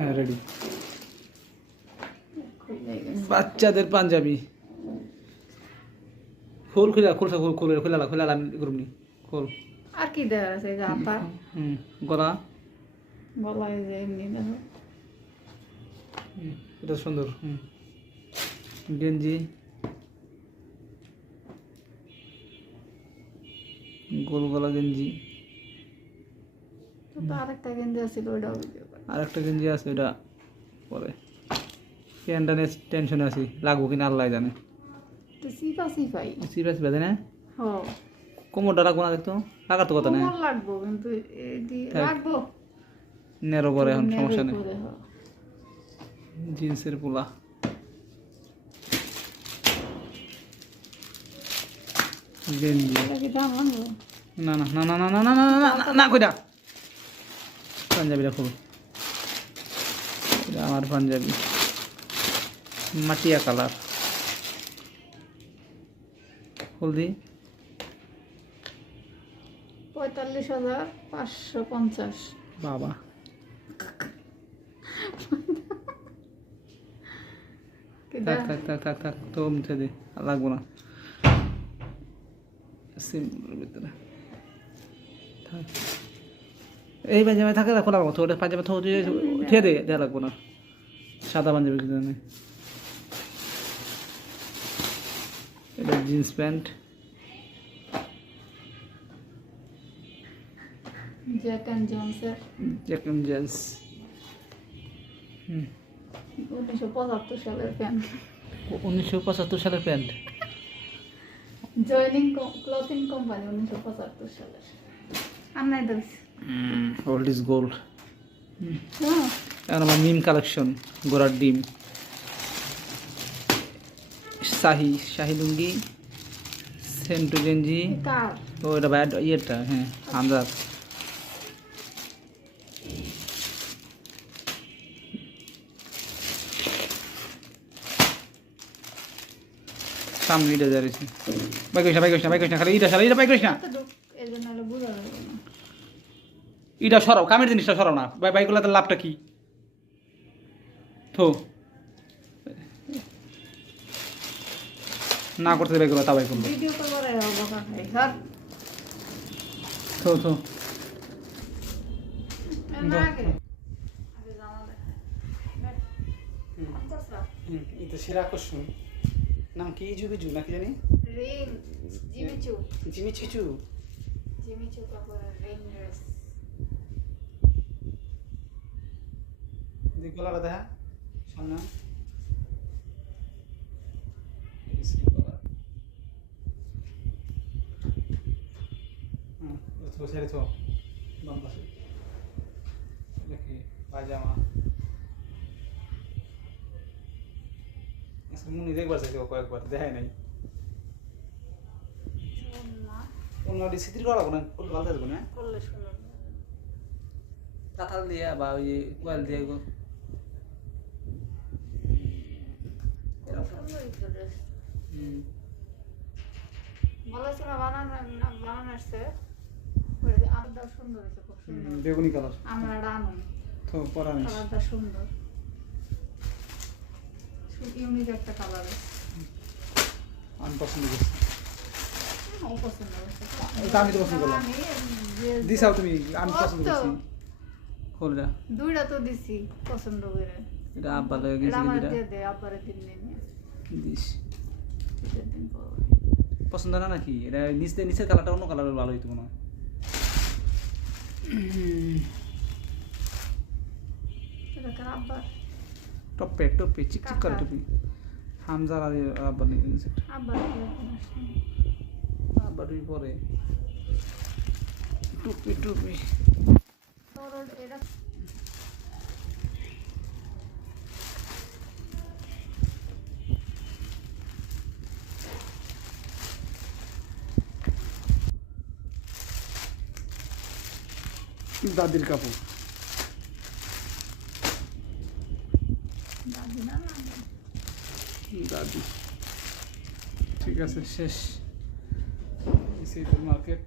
হ্যাঁ রেডি। বাচ্চাদের পাঞ্জাবি খোল খুলে খুলসা খোল খুলে খুলালা খুলালা গ্রুপনি খোল। আর কি দেওয়া আছে হাতা গলা গলায় যে এমনি দেখো এটা সুন্দর। গেঞ্জি গোল গলা গেঞ্জি। তো আরেকটা গেঞ্জি আছে ওইটাও ভিডিও করে। আরেকটা গেঞ্জি আছে ওইটা পরে প্যান্টটা নিয়ে টেনশনে আছি লাগবো কিনা আল্লাহ জানে। তো সিপা সিপাই সিরিয়াস বেঁধে না হ কোমরটা রাখবো না দেখতো লাগার তো কথা নেই কোমর লাগবো কিন্তু লাগবো নেরো করে এখন সমস্যা নেই। করে, হ। জিন্সের পোলা গেঞ্জি এটা কি দাম আনবো না না না না না না না না না না না কইরা পাঞ্জাবিটা খুব এটা আমার পাঞ্জাবি মাটিয়া কালার হলদি 45,550 বাবা থাক থাক থাক থাক থাক তো মুছে দে আর লাগবো না সিম্পলের ভিতরে থাক এই পাঞ্জাবি থাকে না খোলা মতো ওটা পাঞ্জাবি থো উঠিয়ে দে দেওয়া লাগবো না সাদা পাঞ্জাবি কিছু নেই এটা জিন্স প্যান্ট জ্যাক অ্যান্ড জনসের জ্যাক এন্ড জেন্স 1975 সালের প্যান্ট 1975 সালের প্যান্ট জয়নিং ক্লথিং কোম্পানি 1975 সালের আমরাই ধরছি ওল্ড ইজ গোল্ড এখন আমার মিম কালেকশন গোড়ার ডিম শাহি শাহি লুঙ্গি সেন্টু গেঞ্জি কার ও এটা ব্যাড ইয়েটা হ্যাঁ হামজার সামনে ইটা দাঁড়িয়েছে বাইক করিস না বাইক করিস না বাইক করিস না খালি ইটা সারা ইটা বাইক করিস না এর জন্য হলে বোঝা যাবে না ইটা সরাও কামের জিনিসটা সরাও না বাইকগুলোতে লাভটা কি থো না করতে বাইকগুলো তা বাইক করবো ভিডিও কল করে বকা খাই স্যার থো থো না আগে আগে জামা দেখা এটা সেরা আকর্ষণ নাম কি জুবিজু নাকি জানি রিং জিমিচু জিমি চিচু জিমিচু কাপড়ের রিং ড্রেস দেখ গলাটা দেখা সামনে ছেড়ে তো বাম পাশে দেখি পায়জামা মুনি দেখবার চাইছে কয়েকবার দেখায় নাই অন্য ডিসিটির করা কোনো ভালো থাকবে না করলে সুন্দর কাঁঠাল দিয়া বা ওই কোয়াল দিয়ে গো সুন্দরই তো ড্রেস ভালো ছিল বানানো আসছে আলাদা সুন্দর হয়েছে খুব সুন্দর বেগুনি কালার আমরা রানুন তো পরা নেই কালারটা সুন্দর ইউনিক একটা কালার আমি পছন্দ করছি পছন্দ হয়েছে এটা আমি তো পছন্দ করলাম দিছাও তুমি আমি পছন্দ করছি কোনটা দুইটা তো দিছি পছন্দ করে এটা আব্বা লাগে গেছে আমার যেটা দিয়ে দে আব্বারে দিন নিয়ে দিস ঈদের দিন পর পছন্দ না নাকি এটা নিচের কালারটা অন্য কালারের ভালো হইতো মনে হয় এটা কার আব্বার টপে টপে চিক চিক করে টপি হামজার আর আব্বা নিয়ে গেছে আব্বার আব্বা টুপি পরে টুপি টুপি তোর এটা দাদির কাপড় দাদি না দাদি ঠিক আছে শেষ মার্কেট